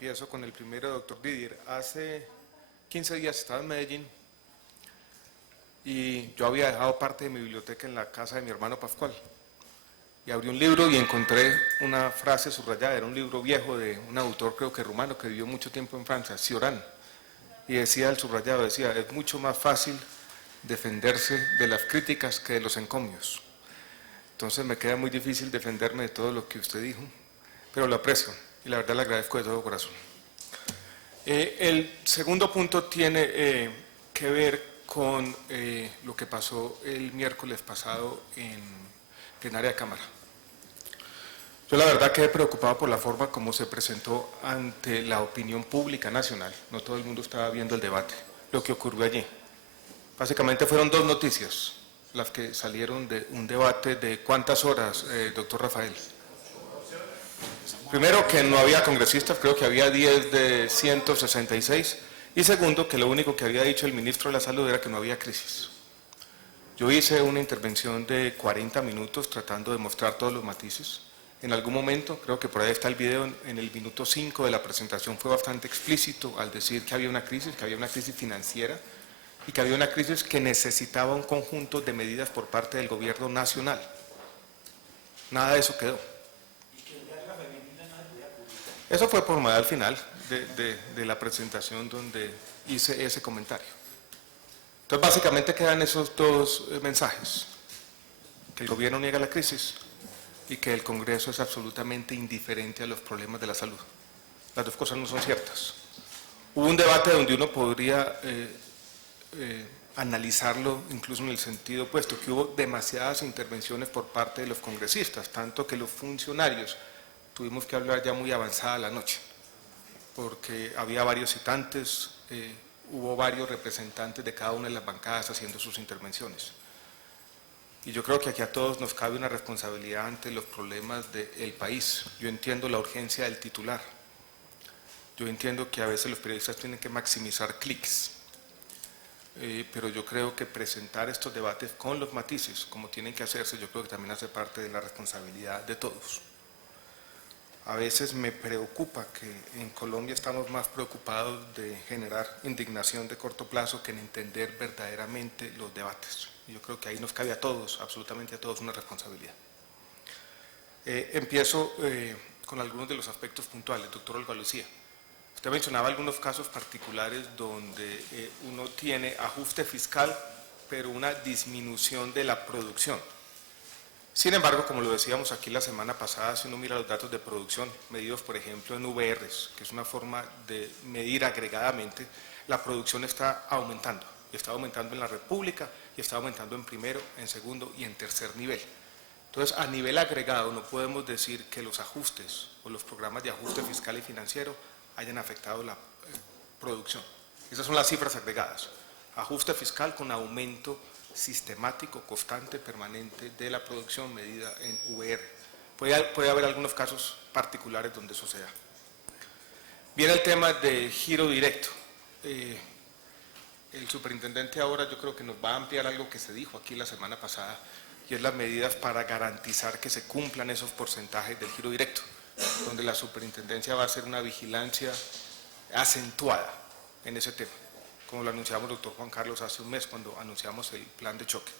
Empiezo con el primero, doctor Didier. Hace 15 días estaba en Medellín y yo había dejado parte de mi biblioteca en la casa de mi hermano Pascual. Y abrí un libro y encontré una frase subrayada, era un libro viejo de un autor, creo que rumano, que vivió mucho tiempo en Francia, Cioran. Y decía el subrayado, decía, es mucho más fácil defenderse de las críticas que de los encomios. Entonces me queda muy difícil defenderme de todo lo que usted dijo, pero lo aprecio y la verdad le agradezco de todo corazón. El segundo punto tiene que ver con lo que pasó el miércoles pasado en plenaria de Cámara. Yo la verdad quedé preocupado por la forma como se presentó ante la opinión pública nacional. No todo el mundo estaba viendo el debate, lo que ocurrió allí. Básicamente fueron dos noticias las que salieron de un debate de ¿cuántas horas, doctor Rafael? Primero, que no había congresistas, creo que había 10 de 166. Y segundo, que lo único que había dicho el ministro de la Salud era que no había crisis. Yo hice una intervención de 40 minutos tratando de mostrar todos los matices. En algún momento, creo que por ahí está el video, en el minuto 5 de la presentación fue bastante explícito al decir que había una crisis financiera y que había una crisis que necesitaba un conjunto de medidas por parte del gobierno nacional. Nada de eso quedó. Eso fue por al final de la presentación donde hice ese comentario. Entonces básicamente quedan esos dos mensajes, que el gobierno niega la crisis y que el Congreso es absolutamente indiferente a los problemas de la salud. Las dos cosas no son ciertas. Hubo un debate donde uno podría analizarlo incluso en el sentido opuesto, que hubo demasiadas intervenciones por parte de los congresistas, tanto que los funcionarios tuvimos que hablar ya muy avanzada la noche, porque había varios citantes, hubo varios representantes de cada una de las bancadas haciendo sus intervenciones. Y yo creo que aquí a todos nos cabe una responsabilidad ante los problemas del país. Yo entiendo la urgencia del titular. Yo entiendo que a veces los periodistas tienen que maximizar clics. Pero yo creo que presentar estos debates con los matices, como tienen que hacerse, yo creo que también hace parte de la responsabilidad de todos. A veces me preocupa que en Colombia estamos más preocupados de generar indignación de corto plazo que en entender verdaderamente los debates. Y yo creo que ahí nos cabe a todos, absolutamente a todos, una responsabilidad. Empiezo con algunos de los aspectos puntuales. Doctor Olga Lucía, usted mencionaba algunos casos particulares donde uno tiene ajuste fiscal, pero una disminución de la producción. Sin embargo, como lo decíamos aquí la semana pasada, si uno mira los datos de producción, medidos por ejemplo en VRs, que es una forma de medir agregadamente, la producción está aumentando en la República y está aumentando en primero, en segundo y en tercer nivel. Entonces, a nivel agregado no podemos decir que los ajustes o los programas de ajuste fiscal y financiero hayan afectado la producción. Esas son las cifras agregadas. Ajuste fiscal con aumento sistemático, constante, permanente de la producción medida en VR. Puede haber algunos casos particulares donde eso se da. Viene el tema de giro directo. El superintendente ahora yo creo que nos va a ampliar algo que se dijo aquí la semana pasada, y es las medidas para garantizar que se cumplan esos porcentajes del giro directo, donde la superintendencia va a hacer una vigilancia acentuada en ese tema, como lo anunciamos doctor Juan Carlos hace un mes cuando anunciamos el plan de choque.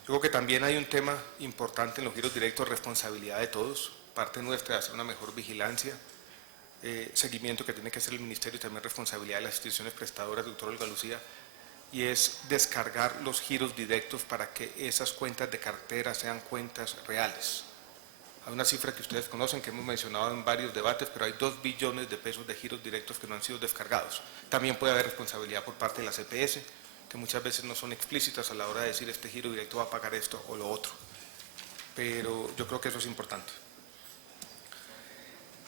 Yo creo que también hay un tema importante en los giros directos, responsabilidad de todos, parte nuestra de hacer una mejor vigilancia, seguimiento que tiene que hacer el Ministerio y también responsabilidad de las instituciones prestadoras, doctor Olga Lucía, y es descargar los giros directos para que esas cuentas de cartera sean cuentas reales. Hay una cifra que ustedes conocen, que hemos mencionado en varios debates, pero hay 2 billones de pesos de giros directos que no han sido descargados. También puede haber responsabilidad por parte de la CPS, que muchas veces no son explícitas a la hora de decir este giro directo va a pagar esto o lo otro. Pero yo creo que eso es importante.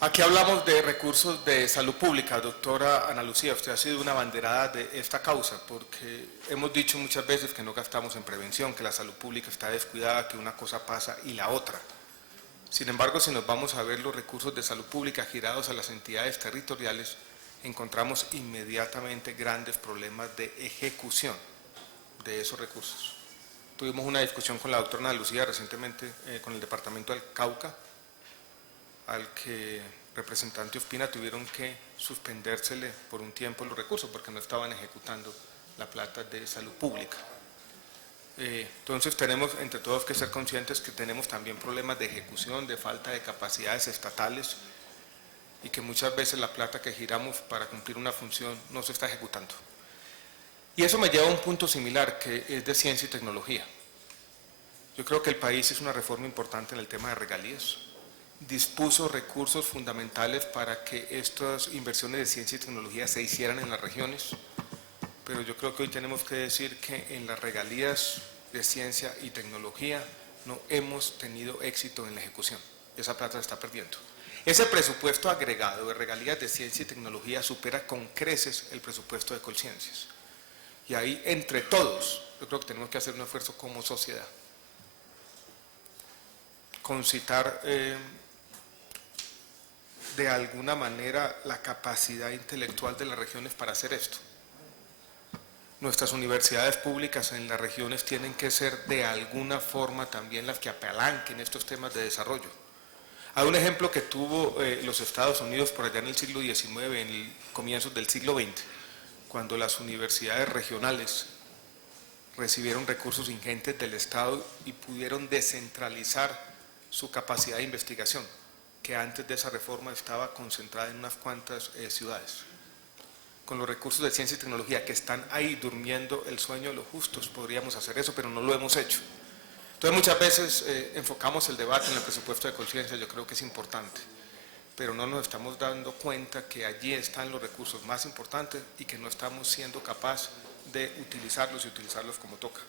Aquí hablamos de recursos de salud pública. Doctora Ana Lucía, usted ha sido una abanderada de esta causa, porque hemos dicho muchas veces que no gastamos en prevención, que la salud pública está descuidada, que una cosa pasa y la otra. Sin embargo, si nos vamos a ver los recursos de salud pública girados a las entidades territoriales, encontramos inmediatamente grandes problemas de ejecución de esos recursos. Tuvimos una discusión con la doctora Ana Lucía recientemente con el departamento del Cauca, al que representante Ospina tuvieron que suspendérsele por un tiempo los recursos porque no estaban ejecutando la plata de salud pública. Entonces tenemos entre todos que ser conscientes que tenemos también problemas de ejecución, de falta de capacidades estatales y que muchas veces la plata que giramos para cumplir una función no se está ejecutando. Y eso me lleva a un punto similar que es de ciencia y tecnología. Yo creo que el país hizo una reforma importante en el tema de regalías, dispuso recursos fundamentales para que estas inversiones de ciencia y tecnología se hicieran en las regiones, pero yo creo que hoy tenemos que decir que en las regalías de ciencia y tecnología no hemos tenido éxito en la ejecución. Esa plata se está perdiendo. Ese presupuesto agregado de regalías de ciencia y tecnología supera con creces el presupuesto de Colciencias. Y ahí, entre todos, yo creo que tenemos que hacer un esfuerzo como sociedad. Concitar de alguna manera la capacidad intelectual de las regiones para hacer esto. Nuestras universidades públicas en las regiones tienen que ser de alguna forma también las que apalanquen estos temas de desarrollo. Hay un ejemplo que tuvo los Estados Unidos por allá en el siglo XIX, en el comienzo del siglo XX, cuando las universidades regionales recibieron recursos ingentes del Estado y pudieron descentralizar su capacidad de investigación, que antes de esa reforma estaba concentrada en unas cuantas ciudades. Con los recursos de ciencia y tecnología que están ahí durmiendo el sueño de los justos, podríamos hacer eso, pero no lo hemos hecho. Entonces muchas veces enfocamos el debate en el presupuesto de Colciencias, yo creo que es importante, pero no nos estamos dando cuenta que allí están los recursos más importantes y que no estamos siendo capaces de utilizarlos y utilizarlos como toca.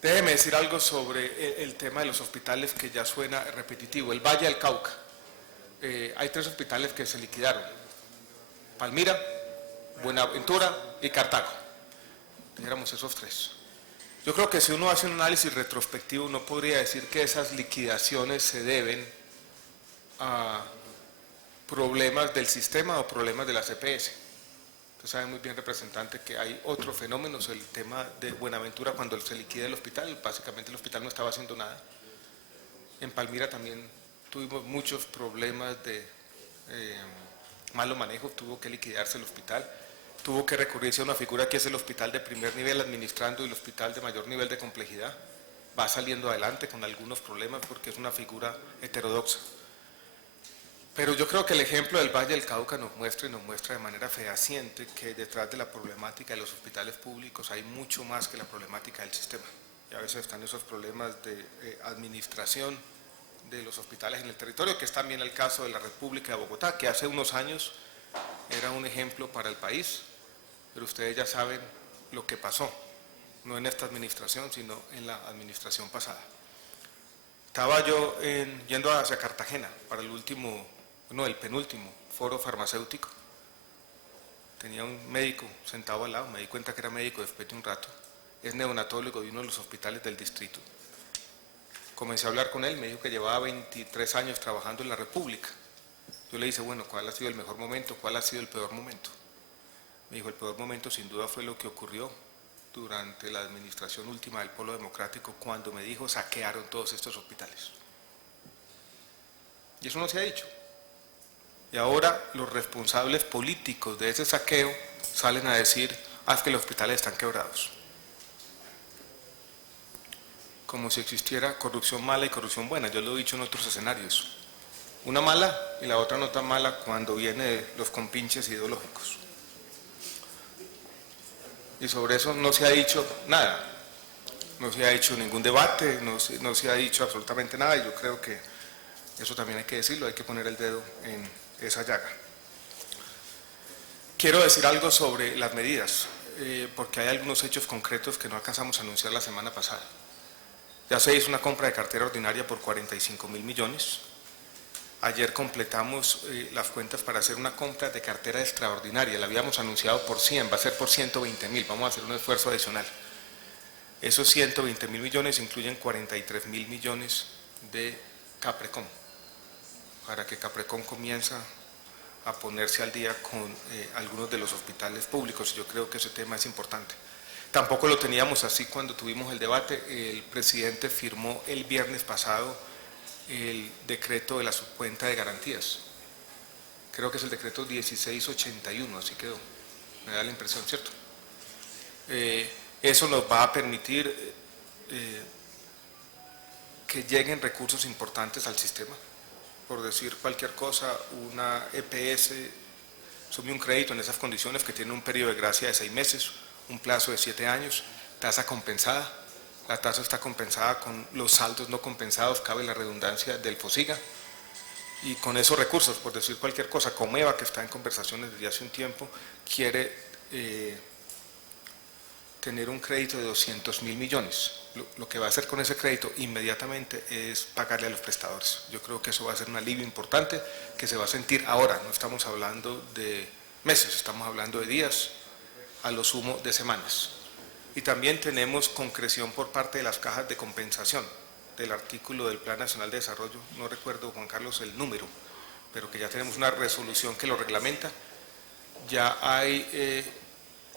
Déjeme decir algo sobre el tema de los hospitales que ya suena repetitivo. El Valle del Cauca, hay 3 hospitales que se liquidaron: Palmira, Buenaventura y Cartago. Dijéramos esos 3. Yo creo que si uno hace un análisis retrospectivo, no podría decir que esas liquidaciones se deben a problemas del sistema o problemas de la CPS. Usted sabe muy bien, representante, que hay otros fenómenos. El tema de Buenaventura, cuando se liquida el hospital, básicamente el hospital no estaba haciendo nada. En Palmira también tuvimos muchos problemas de malo manejo, tuvo que liquidarse el hospital. Tuvo que recurrirse a una figura que es el hospital de primer nivel administrando y el hospital de mayor nivel de complejidad. Va saliendo adelante con algunos problemas porque es una figura heterodoxa. Pero yo creo que el ejemplo del Valle del Cauca nos muestra y nos muestra de manera fehaciente que detrás de la problemática de los hospitales públicos hay mucho más que la problemática del sistema. Y a veces están esos problemas de administración de los hospitales en el territorio, que es también el caso de la República de Bogotá, que hace unos años era un ejemplo para el país, pero ustedes ya saben lo que pasó, no en esta administración, sino en la administración pasada. Estaba yo yendo hacia Cartagena para el penúltimo foro farmacéutico. Tenía un médico sentado al lado, me di cuenta que era médico después de un rato. Es neonatólogo de uno de los hospitales del distrito. Comencé a hablar con él, me dijo que llevaba 23 años trabajando en la República. Yo le dije, bueno, ¿cuál ha sido el mejor momento? ¿Cuál ha sido el peor momento? Me dijo, el peor momento sin duda fue lo que ocurrió durante la administración última del Polo Democrático, cuando me dijo, saquearon todos estos hospitales. Y eso no se ha dicho. Y ahora los responsables políticos de ese saqueo salen a decir, que los hospitales están quebrados. Como si existiera corrupción mala y corrupción buena. Yo lo he dicho en otros escenarios. Una mala y la otra no tan mala cuando viene de los compinches ideológicos. Y sobre eso no se ha dicho nada. No se ha hecho ningún debate, no se ha dicho absolutamente nada, y yo creo que eso también hay que decirlo, hay que poner el dedo en esa llaga. Quiero decir algo sobre las medidas, porque hay algunos hechos concretos que no alcanzamos a anunciar la semana pasada. Ya se hizo una compra de cartera ordinaria por 45.000 millones. Ayer completamos las cuentas para hacer una compra de cartera extraordinaria. La habíamos anunciado por 100, va a ser por 120.000. Vamos a hacer un esfuerzo adicional. Esos 120.000 millones incluyen 43.000 millones de Caprecom, para que Caprecom comience a ponerse al día con algunos de los hospitales públicos. Yo creo que ese tema es importante. Tampoco lo teníamos así cuando tuvimos el debate. El presidente firmó el viernes pasado el decreto de la subcuenta de garantías. Creo que es el decreto 1681, así quedó, me da la impresión, ¿cierto? Eso nos va a permitir que lleguen recursos importantes al sistema. Por decir cualquier cosa, una EPS asume un crédito en esas condiciones que tiene un periodo de gracia de 6 meses, un plazo de 7 años, tasa compensada. La tasa está compensada con los saldos no compensados, cabe la redundancia del FOSIGA. Y con esos recursos, por decir cualquier cosa, Comeva, que está en conversaciones desde hace un tiempo, quiere tener un crédito de 200.000 millones. Lo que va a hacer con ese crédito inmediatamente es pagarle a los prestadores. Yo creo que eso va a ser un alivio importante que se va a sentir ahora. No estamos hablando de meses, estamos hablando de días, a lo sumo de semanas. Y también tenemos concreción por parte de las cajas de compensación del artículo del Plan Nacional de Desarrollo, no recuerdo, Juan Carlos, el número, pero que ya tenemos una resolución que lo reglamenta. Ya hay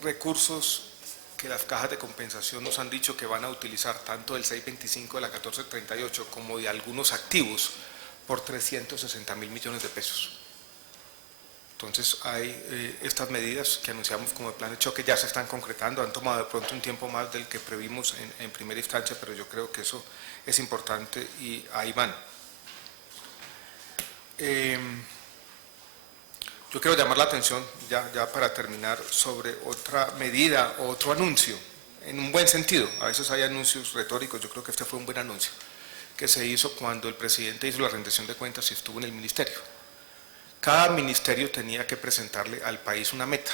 recursos que las cajas de compensación nos han dicho que van a utilizar, tanto del 625 de la 1438 como de algunos activos, por 360.000 millones de pesos. Entonces hay estas medidas que anunciamos como el plan de choque ya se están concretando, han tomado de pronto un tiempo más del que previmos en primera instancia, pero yo creo que eso es importante y ahí van. Yo quiero llamar la atención, ya para terminar, sobre otra medida o otro anuncio, en un buen sentido. A veces hay anuncios retóricos, yo creo que este fue un buen anuncio, que se hizo cuando el presidente hizo la rendición de cuentas y estuvo en el ministerio. Cada ministerio tenía que presentarle al país una meta.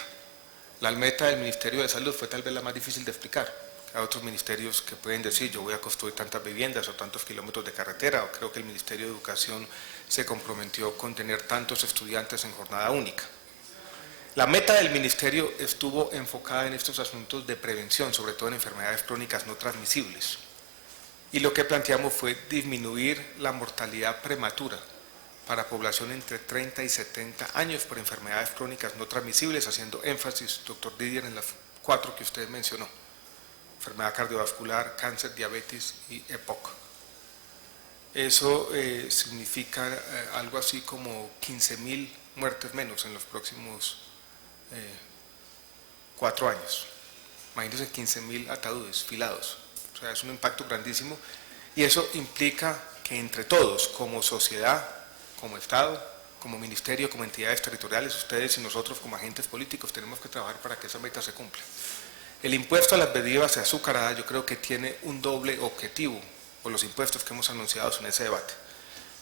La meta del Ministerio de Salud fue tal vez la más difícil de explicar. Hay otros ministerios que pueden decir, yo voy a construir tantas viviendas o tantos kilómetros de carretera, o creo que el Ministerio de Educación se comprometió con tener tantos estudiantes en jornada única. La meta del ministerio estuvo enfocada en estos asuntos de prevención, sobre todo en enfermedades crónicas no transmisibles. Y lo que planteamos fue disminuir la mortalidad prematura para población entre 30 y 70 años por enfermedades crónicas no transmisibles, haciendo énfasis, doctor Didier, en las 4 que usted mencionó: enfermedad cardiovascular, cáncer, diabetes y EPOC. Eso significa algo así como 15.000 muertes menos en los próximos 4 años. Imagínense 15.000 ataúdes filados. O sea, es un impacto grandísimo y eso implica que entre todos, como sociedad, como Estado, como ministerio, como entidades territoriales, ustedes y nosotros como agentes políticos tenemos que trabajar para que esa meta se cumpla. El impuesto a las bebidas azucaradas yo creo que tiene un doble objetivo, por los impuestos que hemos anunciado en ese debate.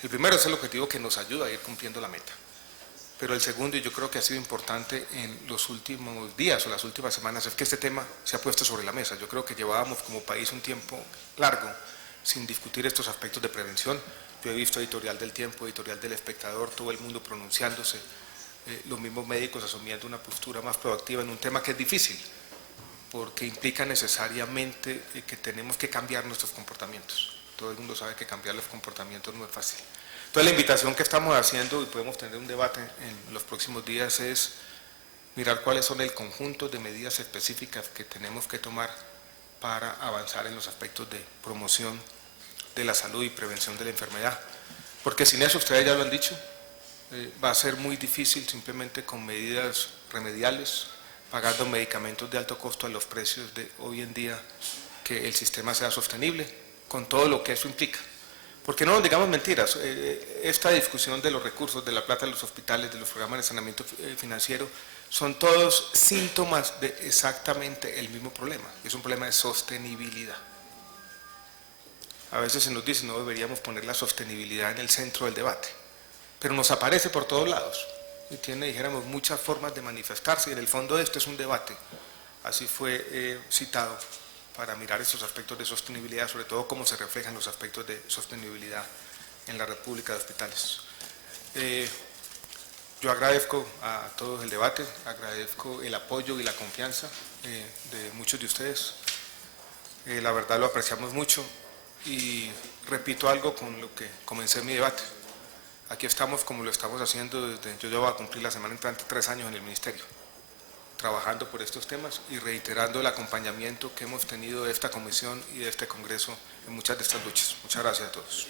El primero es el objetivo que nos ayuda a ir cumpliendo la meta, pero el segundo, y yo creo que ha sido importante en los últimos días o las últimas semanas, es que este tema se ha puesto sobre la mesa. Yo creo que llevábamos como país un tiempo largo sin discutir estos aspectos de prevención. Yo he visto editorial del Tiempo, editorial del Espectador, todo el mundo pronunciándose, los mismos médicos asumiendo una postura más proactiva en un tema que es difícil, porque implica necesariamente que tenemos que cambiar nuestros comportamientos. Todo el mundo sabe que cambiar los comportamientos no es fácil. Entonces la invitación que estamos haciendo, y podemos tener un debate en los próximos días, es mirar cuáles son el conjunto de medidas específicas que tenemos que tomar para avanzar en los aspectos de promoción de la salud y prevención de la enfermedad. Porque sin eso, ustedes ya lo han dicho, va a ser muy difícil simplemente con medidas remediales, pagando medicamentos de alto costo a los precios de hoy en día, que el sistema sea sostenible, con todo lo que eso implica. Porque no nos digamos mentiras, esta discusión de los recursos, de la plata de los hospitales, de los programas de saneamiento financiero, son todos síntomas de exactamente el mismo problema, es un problema de sostenibilidad. A veces se nos dice, no deberíamos poner la sostenibilidad en el centro del debate, pero nos aparece por todos lados y tiene, dijéramos, muchas formas de manifestarse, y en el fondo esto es un debate. Así fue citado para mirar estos aspectos de sostenibilidad, sobre todo cómo se reflejan los aspectos de sostenibilidad en la República de Hospitales. Yo agradezco a todos el debate, agradezco el apoyo y la confianza de muchos de ustedes. La verdad lo apreciamos mucho y repito algo con lo que comencé mi debate. Aquí estamos como lo estamos haciendo desde, yo ya voy a cumplir la semana entrante 3 años en el ministerio, trabajando por estos temas y reiterando el acompañamiento que hemos tenido de esta comisión y de este Congreso en muchas de estas luchas. Muchas gracias a todos.